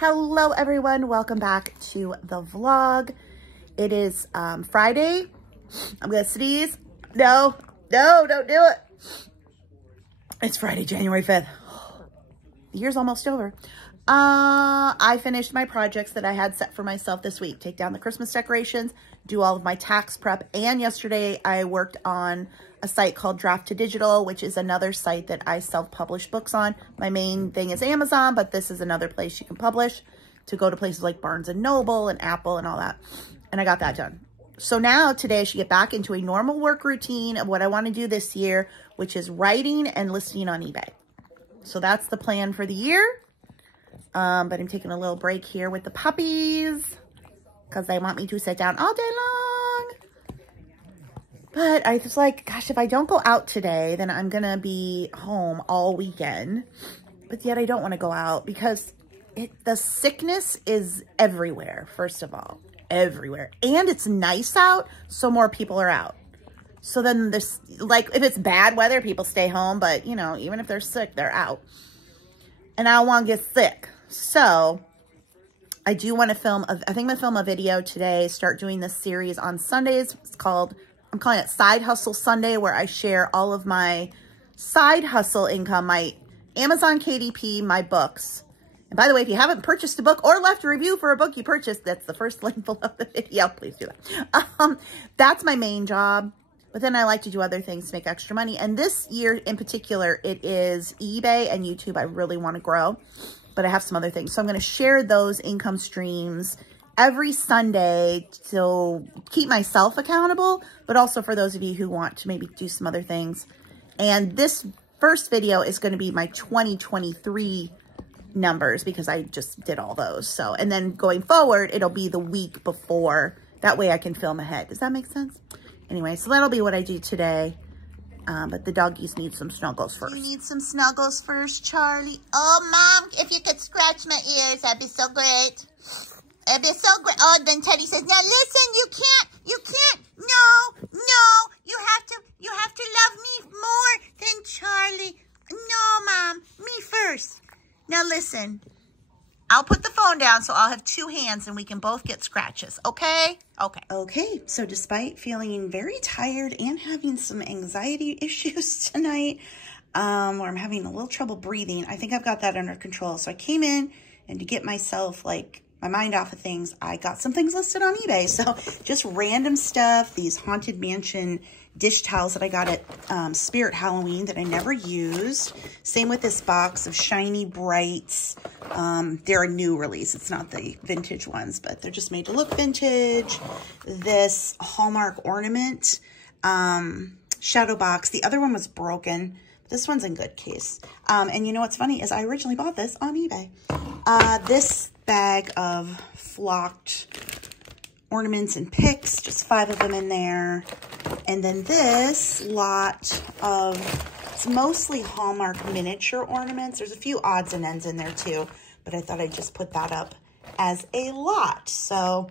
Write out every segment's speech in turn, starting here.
Hello everyone, welcome back to the vlog. It is Friday. I'm gonna sneeze. No, don't do it. It's Friday, January 5th. The year's almost over. I finished my projects that I had set for myself this week. Take down the Christmas decorations, do all of my tax prep, and yesterday I worked on a site called Draft to Digital, which is another site that I self-publish books on. My main thing is Amazon, but this is another place you can publish to go to places like Barnes & Noble and Apple and all that. And I got that done. So now today I should get back into a normal work routine of what I want to do this year, which is writing and listing on eBay. So that's the plan for the year. But I'm taking a little break here with the puppies because they want me to sit down all day long. But I was like, gosh, if I don't go out today, then I'm going to be home all weekend. But yet I don't want to go out because the sickness is everywhere, first of all. Everywhere. And it's nice out, so more people are out. So then there's, like, if it's bad weather, people stay home. But, you know, even if they're sick, they're out. And I don't want to get sick. So I do want to film, I think I'm going to film a video today, start doing this series on Sundays. It's called, I'm calling it Side Hustle Sunday, where I share all of my side hustle income, my Amazon KDP, my books. And by the way, if you haven't purchased a book or left a review for a book you purchased, that's the first link below the video. Please do that. That's my main job. But then I like to do other things to make extra money. And this year in particular, it is eBay and YouTube I really want to grow. But I have some other things. So I'm going to share those income streams every Sunday to keep myself accountable, but also for those of you who want to maybe do some other things. And this first video is going to be my 2023 numbers because I just did all those. So, and then going forward, it'll be the week before. That way I can film ahead. Does that make sense? Anyway, so that'll be what I do today. But the doggies need some snuggles first. You need some snuggles first, Charlie. Oh, Mom, if you could scratch my ears, that'd be so great. It'd be so great. Oh, then Teddy says, now listen, you can't. No, you have to love me more than Charlie. No, Mom, me first. Now listen, I'll put the phone down so I'll have two hands and we can both get scratches, okay? Okay, so despite feeling very tired and having some anxiety issues tonight, where I'm having a little trouble breathing, I think I've got that under control. So I came in, and to get myself, like, my mind off of things, I got some things listed on eBay. So just random stuff, these Haunted Mansion dish towels that I got at Spirit Halloween that I never used. Same with this box of Shiny Brights. They're a new release. It's not the vintage ones, but they're just made to look vintage. This Hallmark ornament shadow box. The other one was broken. This one's in good case. And you know what's funny is I originally bought this on eBay. This bag of flocked ornaments and picks, just 5 of them in there. And then this lot of, it's mostly Hallmark miniature ornaments. There's a few odds and ends in there too, but I thought I'd just put that up as a lot. So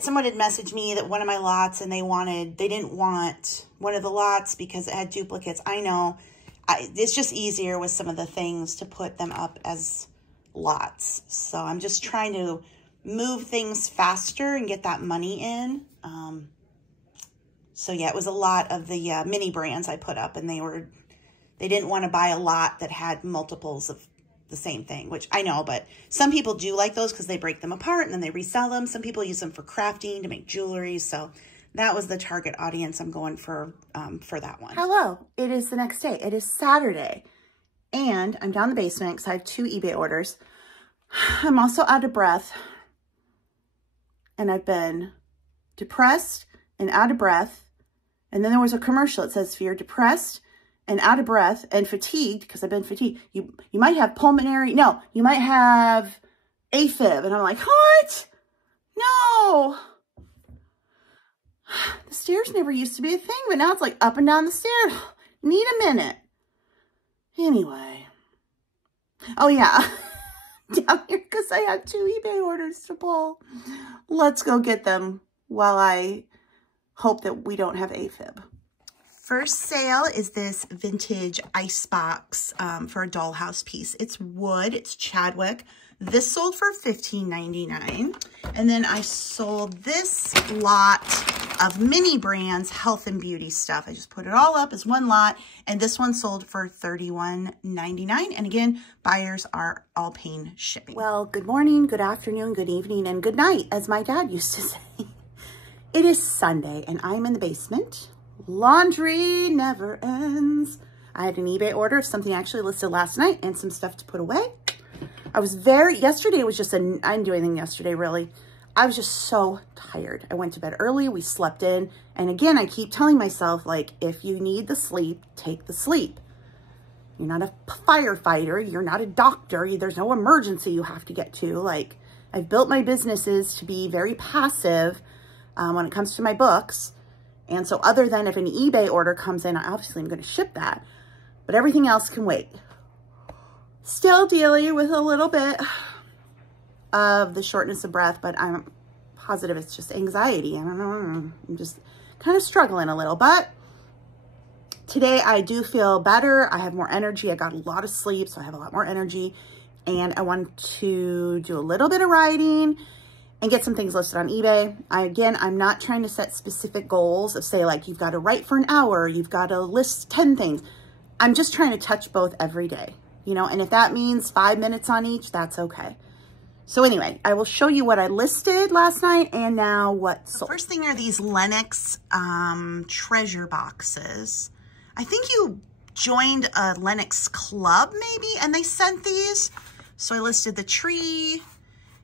someone had messaged me that one of my lots and they didn't want one of the lots because it had duplicates. I know. It's just easier with some of the things to put them up as lots. So I'm just trying to move things faster and get that money in. So yeah, it was a lot of the mini brands I put up, and they didn't want to buy a lot that had multiples of the same thing, which I know, but some people do like those because they break them apart and then they resell them. Some people use them for crafting to make jewelry. So that was the target audience I'm going for that one. Hello, it is the next day. It is Saturday, and I'm down the basement because I have 2 eBay orders. I'm also out of breath, and I've been depressed and out of breath. And then there was a commercial. It says, if you're depressed and out of breath and fatigued, because I've been fatigued, you might have you might have AFib. And I'm like, what? No. The stairs never used to be a thing, but now it's like up and down the stairs. Need a minute. Anyway. Oh, yeah. Down here because I have 2 eBay orders to pull. Let's go get them while I hope that we don't have AFib. First sale is this vintage ice box for a dollhouse piece. It's wood. It's Chadwick. This sold for $15.99. And then I sold this lot of mini brands, health and beauty stuff. I just put it all up as one lot. And this one sold for $31.99. And again, buyers are all paying shipping. Well, good morning, good afternoon, good evening, and good night, as my dad used to say. It is Sunday and I'm in the basement. Laundry never ends. I had an eBay order of something actually listed last night and some stuff to put away. Yesterday was just I didn't do anything yesterday, really. I was just so tired. I went to bed early, we slept in. And again, I keep telling myself, like, if you need the sleep, take the sleep. You're not a firefighter, you're not a doctor, there's no emergency you have to get to. Like, I've built my businesses to be very passive when it comes to my books. And so other than if an eBay order comes in, obviously I'm gonna ship that, but everything else can wait. Still dealing with a little bit of the shortness of breath, but I'm positive it's just anxiety. I don't know. I'm just kind of struggling a little, but today I do feel better. I have more energy. I got a lot of sleep, so I have a lot more energy. And I want to do a little bit of writing and get some things listed on eBay. I'm not trying to set specific goals of say like, you've got to write for an hour, you've got to list 10 things. I'm just trying to touch both every day. You know, and if that means 5 minutes on each, that's okay. So anyway, I will show you what I listed last night and now what sold. The first thing are these Lenox treasure boxes. I think you joined a Lenox club maybe, and they sent these. So I listed the tree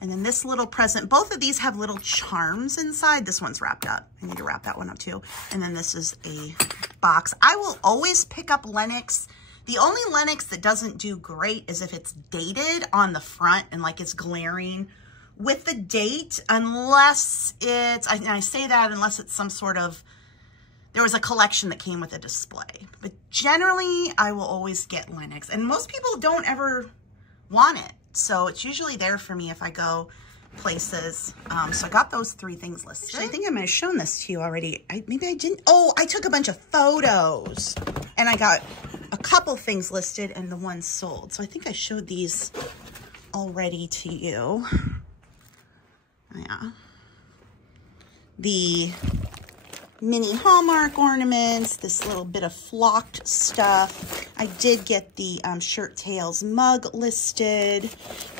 and then this little present. Both of these have little charms inside. This one's wrapped up. I need to wrap that one up too. And then this is a box. I will always pick up Lenox. The only Lenox that doesn't do great is if it's dated on the front and like it's glaring with the date, unless it's, I say that unless it's some sort of, there was a collection that came with a display. But generally, I will always get Lenox. And most people don't ever want it. So it's usually there for me if I go places. So I got those 3 things listed. Actually, I think I might have shown this to you already. Maybe I didn't. Oh, I took a bunch of photos and I got a couple things listed and the one sold. So I think I showed these already to you. Yeah. The mini Hallmark ornaments, this little bit of flocked stuff. I did get the Shirt Tails mug listed.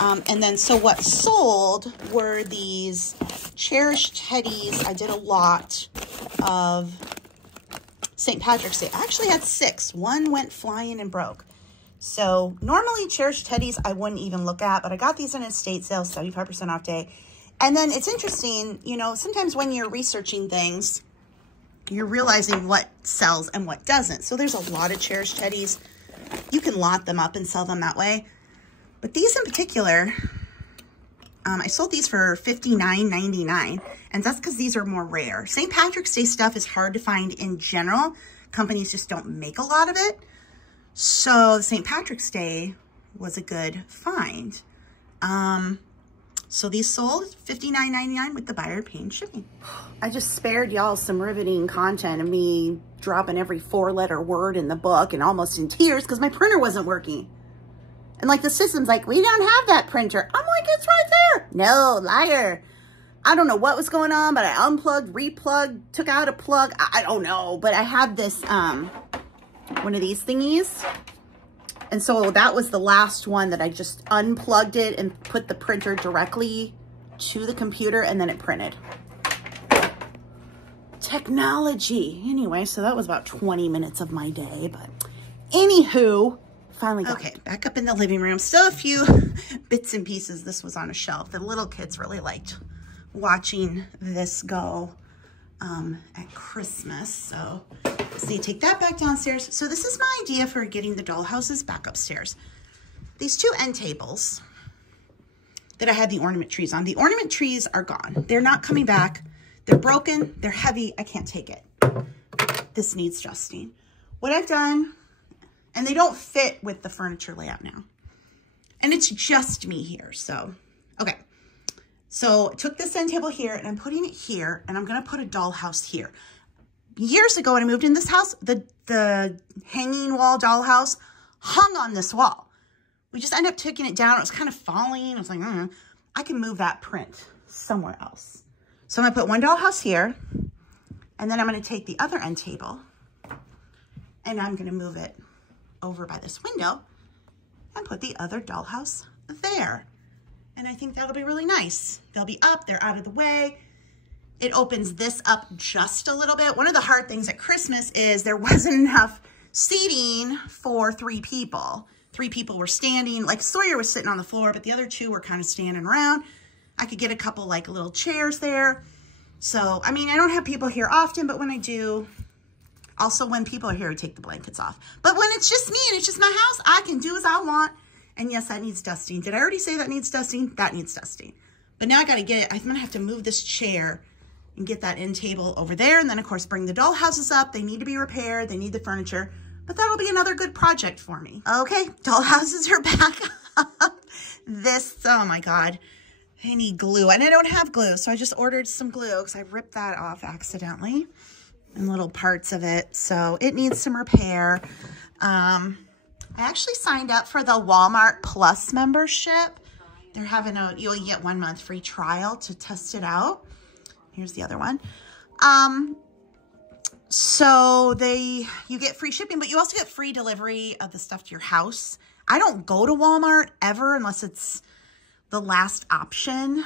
And then, so what sold were these cherished teddies. I did a lot of St. Patrick's Day. I actually had 6. One went flying and broke. So normally cherished teddies I wouldn't even look at, but I got these in a estate sale, 75% off day. And then it's interesting, you know, sometimes when you're researching things, you're realizing what sells and what doesn't. So there's a lot of cherished teddies. You can lot them up and sell them that way. But these in particular, I sold these for $59.99, and that's because these are more rare. St. Patrick's Day stuff is hard to find in general. Companies just don't make a lot of it. So St. Patrick's Day was a good find. So these sold $59.99 with the buyer paying shipping. I just spared y'all some riveting content of me dropping every 4-letter word in the book and almost in tears because my printer wasn't working. And like the system's like, we don't have that printer. I'm like, it's right there. No, liar. I don't know what was going on, but I unplugged, replugged, took out a plug. I don't know, but I have this, one of these thingies. And so that was the last one that I just unplugged it and put the printer directly to the computer and then it printed. Technology. Anyway, so that was about 20 minutes of my day, but anywho, finally got it. Back up in the living room. Still a few bits and pieces. This was on a shelf. The little kids really liked watching this go at Christmas. So you take that back downstairs. So this is my idea for getting the doll houses back upstairs. These 2 end tables that I had the ornament trees on. The ornament trees are gone. They're not coming back. They're broken. They're heavy. I can't take it. This needs adjusting. What I've done, and they don't fit with the furniture layout now. And it's just me here. So, okay. So I took this end table here and I'm putting it here and I'm going to put a dollhouse here. Years ago when I moved in this house, the hanging wall dollhouse hung on this wall. we just ended up taking it down. It was kind of falling. I was like, I can move that print somewhere else. So I'm gonna put one dollhouse here, and then I'm gonna take the other end table and I'm gonna move it over by this window and put the other dollhouse there. And I think that'll be really nice. They'll be up, they're out of the way. It opens this up just a little bit. One of the hard things at Christmas is there wasn't enough seating for 3 people. 3 people were standing, like Sawyer was sitting on the floor, but the other 2 were kind of standing around. I could get a couple like little chairs there. So, I mean, I don't have people here often, but when I do, also when people are here, I take the blankets off. But when it's just me and it's just my house, I can do as I want. And yes, that needs dusting. Did I already say that needs dusting? That needs dusting. But now I got to get it. I'm going to have to move this chair and get that end table over there. And then, of course, bring the doll houses up. They need to be repaired. They need the furniture. But that'll be another good project for me. Okay, doll houses are back up. This, oh my God, I need glue. And I don't have glue, so I just ordered some glue because I ripped that off accidentally and little parts of it. So it needs some repair. I actually signed up for the Walmart Plus membership. They're having you'll get 1 month free trial to test it out. Here's the other one. So you get free shipping, but you also get free delivery of the stuff to your house. I don't go to Walmart ever unless it's the last option.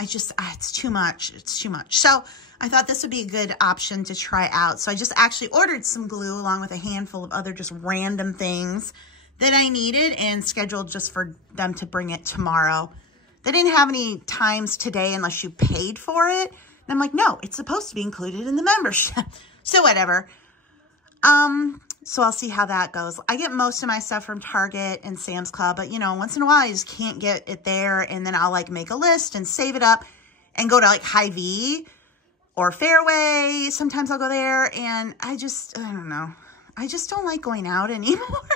It's too much. It's too much. So I thought this would be a good option to try out. So I just actually ordered some glue along with a handful of other just random things that I needed and scheduled just for them to bring it tomorrow. They didn't have any times today unless you paid for it. And I'm like, no, it's supposed to be included in the membership. So whatever. So I'll see how that goes. I get most of my stuff from Target and Sam's Club, but you know, once in a while I just can't get it there. And then I'll like make a list and save it up and go to like Hy-Vee or Fairway. Sometimes I'll go there and I don't know. I just don't like going out anymore.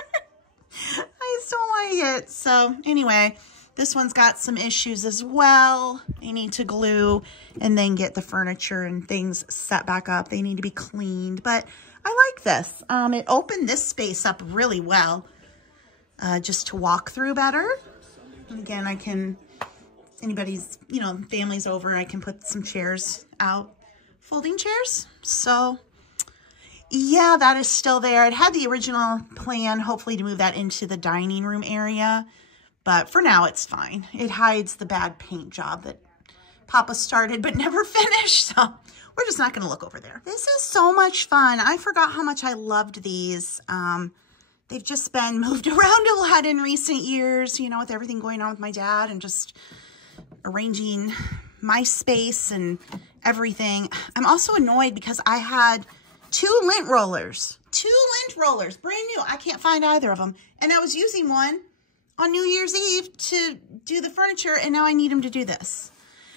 I just don't like it. So anyway, this one's got some issues as well. I need to glue and then get the furniture and things set back up. They need to be cleaned, but I like this. It opened this space up really well, just to walk through better. And again, I can, anybody's, family's over, I can put some chairs out, folding chairs. So yeah, that is still there. It had the original plan, hopefully to move that into the dining room area. But for now, it's fine. It hides the bad paint job that Papa started but never finished. So we're just not going to look over there. This is so much fun. I forgot how much I loved these. They've just been moved around a lot in recent years, with everything going on with my dad and just arranging my space and everything. I'm also annoyed because I had 2 lint rollers, brand new. I can't find either of them. And I was using one on New Year's Eve to do the furniture, and now I need them to do this.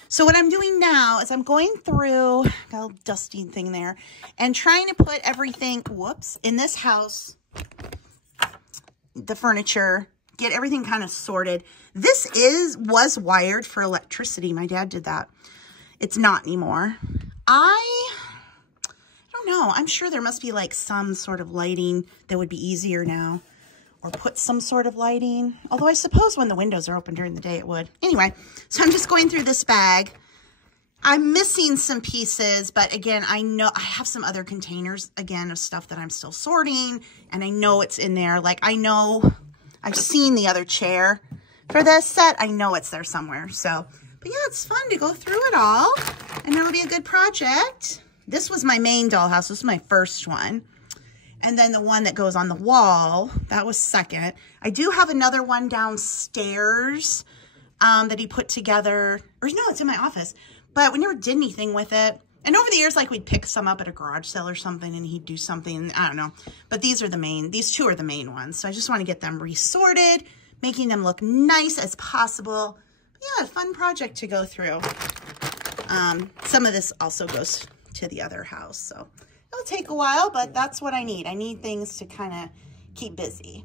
So what I'm doing now is I'm going through, got a little dusting thing there, and trying to put everything, in this house, the furniture, get everything kind of sorted. This was wired for electricity. My dad did that. It's not anymore. I don't know. I'm sure there must be like some sort of lighting that would be easier now. Or put some sort of lighting. Although I suppose when the windows are open during the day it would. Anyway, so I'm just going through this bag. I'm missing some pieces, but again, I know I have some other containers, again, of stuff that I'm still sorting, and I know it's in there. Like, I know I've seen the other chair for this set. I know it's there somewhere. So, but yeah, it's fun to go through it all, and it'll be a good project. This was my main dollhouse. This was my first one. And then the one that goes on the wall, that was second. I do have another one downstairs that he put together. Or no, it's in my office. But we never did anything with it. And over the years, like we'd pick some up at a garage sale or something and he'd do something. I don't know. But these 2 are the main ones. So I just want to get them resorted, making them look nice as possible. But yeah, a fun project to go through. Some of this also goes to the other house. So it'll take a while, but that's what I need. I need things to kind of keep busy.